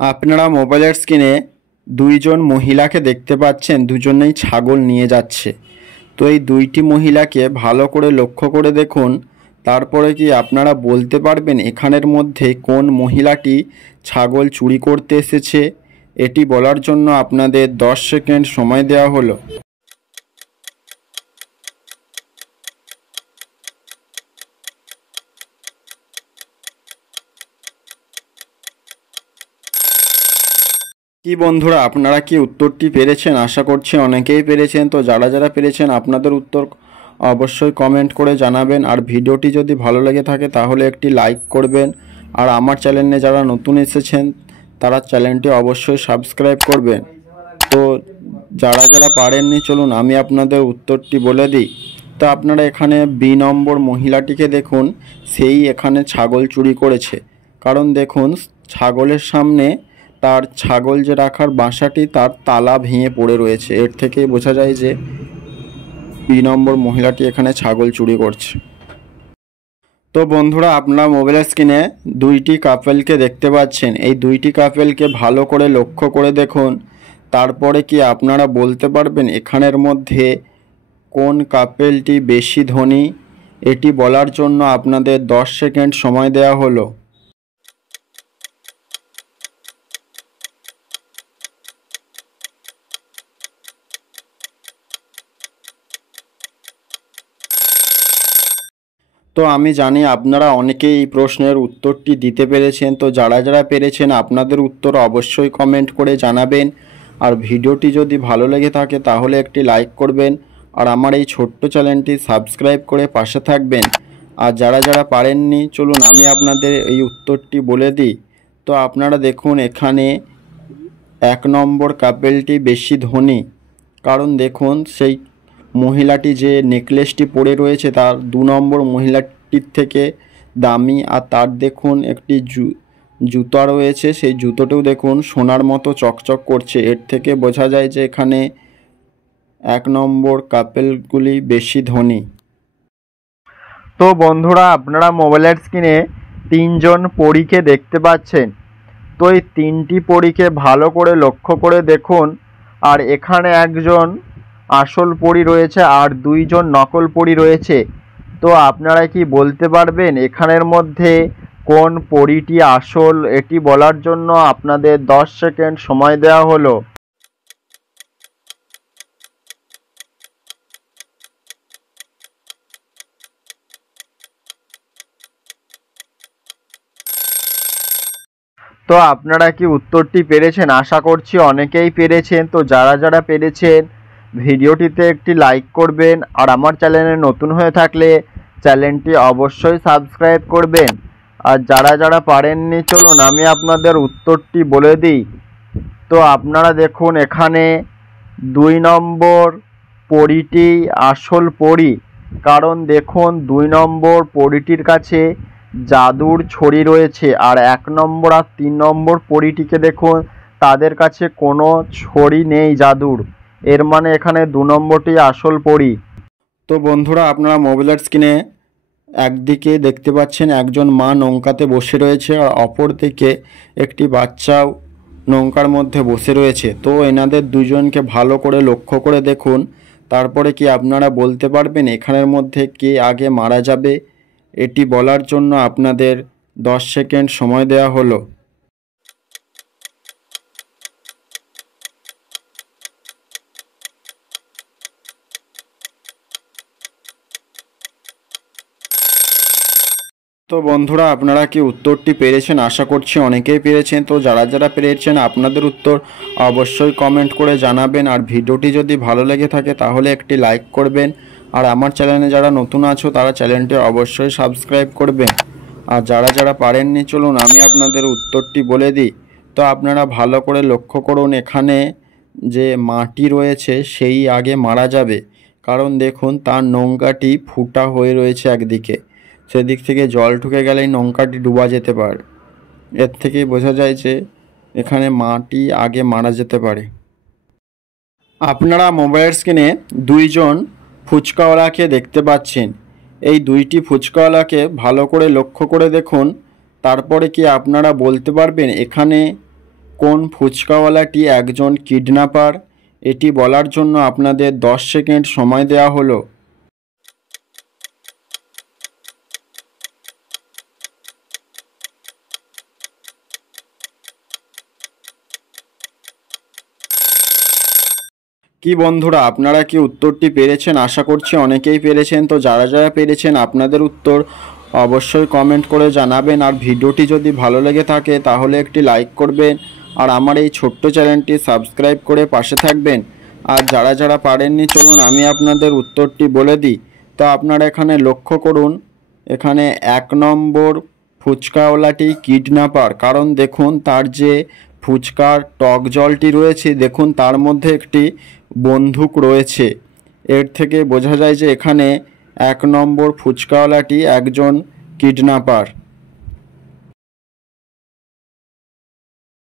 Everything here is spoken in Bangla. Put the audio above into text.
আপনারা মোবাইলের স্ক্রিনে দুইজন মহিলাকে দেখতে পাচ্ছেন, দুজনেই ছাগল নিয়ে যাচ্ছে। তো এই দুইটি মহিলাকে ভালো করে লক্ষ্য করে দেখুন, তারপরে কি আপনারা বলতে পারবেন এখানের মধ্যে কোন মহিলাটি ছাগল চুরি করতে এসেছে? এটি বলার জন্য আপনাদের 10 সেকেন্ড সময় দেওয়া হলো। কি বন্ধুরা, আপনারা কি উত্তরটি পেরেছেন? আশা করছি অনেকেই পেরেছেন। তো যারা যারা পেরেছেন আপনাদের উত্তর অবশ্যই কমেন্ট করে জানাবেন। আর ভিডিওটি যদি ভালো লেগে থাকে তাহলে একটি লাইক করবেন। আর আমার চ্যানেলে যারা নতুন এসেছেন তারা চ্যানেলটি অবশ্যই সাবস্ক্রাইব করবেন। তো যারা যারা পারেননি, চলুন আমি আপনাদের উত্তরটি বলে দিই। তো আপনারা এখানে বি নম্বর মহিলাটিকে দেখুন, সেই এখানে ছাগল চুরি করেছে। কারণ দেখুন, ছাগলের সামনে তার ছাগল যে রাখার বাসাটি তার তালা ভেঙে পড়ে রয়েছে। এর থেকেই বোঝা যায় যে বি নম্বর মহিলাটি এখানে ছাগল চুরি করছে। তো বন্ধুরা, আপনারা মোবাইলের স্ক্রিনে দুইটি কাপেলকে দেখতে পাচ্ছেন। এই দুইটি কাপেলকে ভালো করে লক্ষ্য করে দেখুন, তারপরে কি আপনারা বলতে পারবেন এখানের মধ্যে কোন কাপেলটি বেশি ধনী? এটি বলার জন্য আপনাদের 10 সেকেন্ড সময় দেওয়া হলো। তো আমি জানি আপনারা অনেকেই এই প্রশ্নের উত্তরটি দিতে পেরেছেন। তো যারা যারা পেরেছেন আপনাদের উত্তর অবশ্যই কমেন্ট করে জানাবেন। আর ভিডিওটি যদি ভালো লেগে থাকে তাহলে একটি লাইক করবেন। আর আমার এই ছোট্ট চ্যানেলটি সাবস্ক্রাইব করে পাশে থাকবেন। আর যারা যারা পারেননি, চলুন আমি আপনাদের এই উত্তরটি বলে দিই। তো আপনারা দেখুন, এখানে 1 নম্বর কাপেলটি বেশি ধনী। কারণ দেখুন, সেই মহিলাটি যে নেকলেসটি পরে রয়েছে তার 2 নম্বর মহিলাটির থেকে দামি। আর তার দেখুন একটি জুতা রয়েছে, সেই জুতোটিও দেখুন সোনার মতো চকচক করছে। এর থেকে বোঝা যায় যে এখানে 1 নম্বর কাপেলগুলি বেশি ধনী। তো বন্ধুরা, আপনারা মোবাইলের স্ক্রিনে 3 জন পরীকে দেখতে পাচ্ছেন। তো এই 3টি পরীকে ভালো করে লক্ষ্য করে দেখুন। আর এখানে একজন আসল পরী রয়েছে আর 2 জন নকল পরী রয়েছে। তো আপনারা কি বলতে পারবেন এখানের মধ্যে কোন পরীটি আসল? এটি বলার জন্য আপনাদের 10 সেকেন্ড সময় দেওয়া হলো। তো আপনারা কি উত্তরটি পেরেছেন? আশা করছি অনেকেই পেরেছেন। তো যারা যারা পেরেছেন ভিডিওটিতে একটি লাইক করবেন। আর আমার চ্যানেলে নতুন হয়ে থাকলে চ্যানেলটি অবশ্যই সাবস্ক্রাইব করবেন। আর যারা যারা পারেননি, চলুন আমি আপনাদের উত্তরটি বলে দিই। তো আপনারা দেখুন, এখানে 2 নম্বর পরীটি আসল পরী। কারণ দেখুন, 2 নম্বর পরীটির কাছে জাদুর ছড়ি রয়েছে। আর 1 নম্বর আর 3 নম্বর পরীটিকে দেখুন, তাদের কাছে কোনো ছড়ি নেই জাদুর। এর মানে এখানে 2 নম্বরটি আসল পরী। তো বন্ধুরা, আপনারা মোবাইলের স্ক্রিনে একদিকে দেখতে পাচ্ছেন একজন মা নৌকাতে বসে রয়েছে, আর অপর দিকে একটি বাচ্চাও নৌকার মধ্যে বসে রয়েছে। তো এনাদের দুজনকে ভালো করে লক্ষ্য করে দেখুন, তারপরে কি আপনারা বলতে পারবেন এখানের মধ্যে কে আগে মারা যাবে? এটি বলার জন্য আপনাদের 10 সেকেন্ড সময় দেওয়া হলো। তো বন্ধুরা, আপনারা কি উত্তরটি পেরেছেন? আশা করছি অনেকেই পেরেছেন। তো যারা যারা পেরেছেন আপনাদের উত্তর অবশ্যই কমেন্ট করে জানাবেন। আর ভিডিওটি যদি ভালো লেগে থাকে তাহলে একটি লাইক করবেন। আর আমার চ্যানেলে যারা নতুন আছো তারা চ্যানেলটি অবশ্যই সাবস্ক্রাইব করবেন। আর যারা যারা পারেননি, চলুন আমি আপনাদের উত্তরটি বলে দিই। তো আপনারা ভালো করে লক্ষ্য করুন, এখানে যে মাটি রয়েছে সেই আগে মারা যাবে। কারণ দেখুন, তার নৌকাটি ফুটা হয়ে রয়েছে একদিকে, সেদিক থেকে জল ঢুকে গেলেই নৌকাটি ডুবা যেতে পারে। এর থেকেই বোঝা যায় যে এখানে মাটি আগে মারা যেতে পারে। আপনারা মোবাইলের স্ক্রিনে 2 জন ফুচকাওয়ালাকে দেখতে পাচ্ছেন। এই 2টি ফুচকাওয়ালাকে ভালো করে লক্ষ্য করে দেখুন, তারপরে কি আপনারা বলতে পারবেন এখানে কোন ফুচকাওয়ালাটি একজন কিডন্যাপার? এটি বলার জন্য আপনাদের 10 সেকেন্ড সময় দেওয়া হলো। কি বন্ধুরা, আপনারা কি উত্তরটি পেরেছেন? আশা করছি অনেকেই পেরেছেন। তো যারা যারা পেরেছেন আপনাদের উত্তর অবশ্যই কমেন্ট করে জানাবেন। আর ভিডিওটি যদি ভালো লেগে থাকে তাহলে একটি লাইক করবেন আর আমার এই ছোট্ট চ্যানেলটি সাবস্ক্রাইব করে পাশে থাকবেন। আর যারা যারা পারেননি, চলুন আমি আপনাদের উত্তরটি বলে দিই। তো আপনারা এখানে লক্ষ্য করুন, এখানে 1 নম্বর ফুচকাওয়ালাটি কিডন্যাপার। কারণ দেখুন তার যে ফুচকার টক জলটি রয়েছে, দেখুন তার মধ্যে একটি বন্দুক রয়েছে। এর থেকে বোঝা যায় যে এখানে 1 নম্বর ফুচকাওয়ালাটি একজন কিডন্যাপার।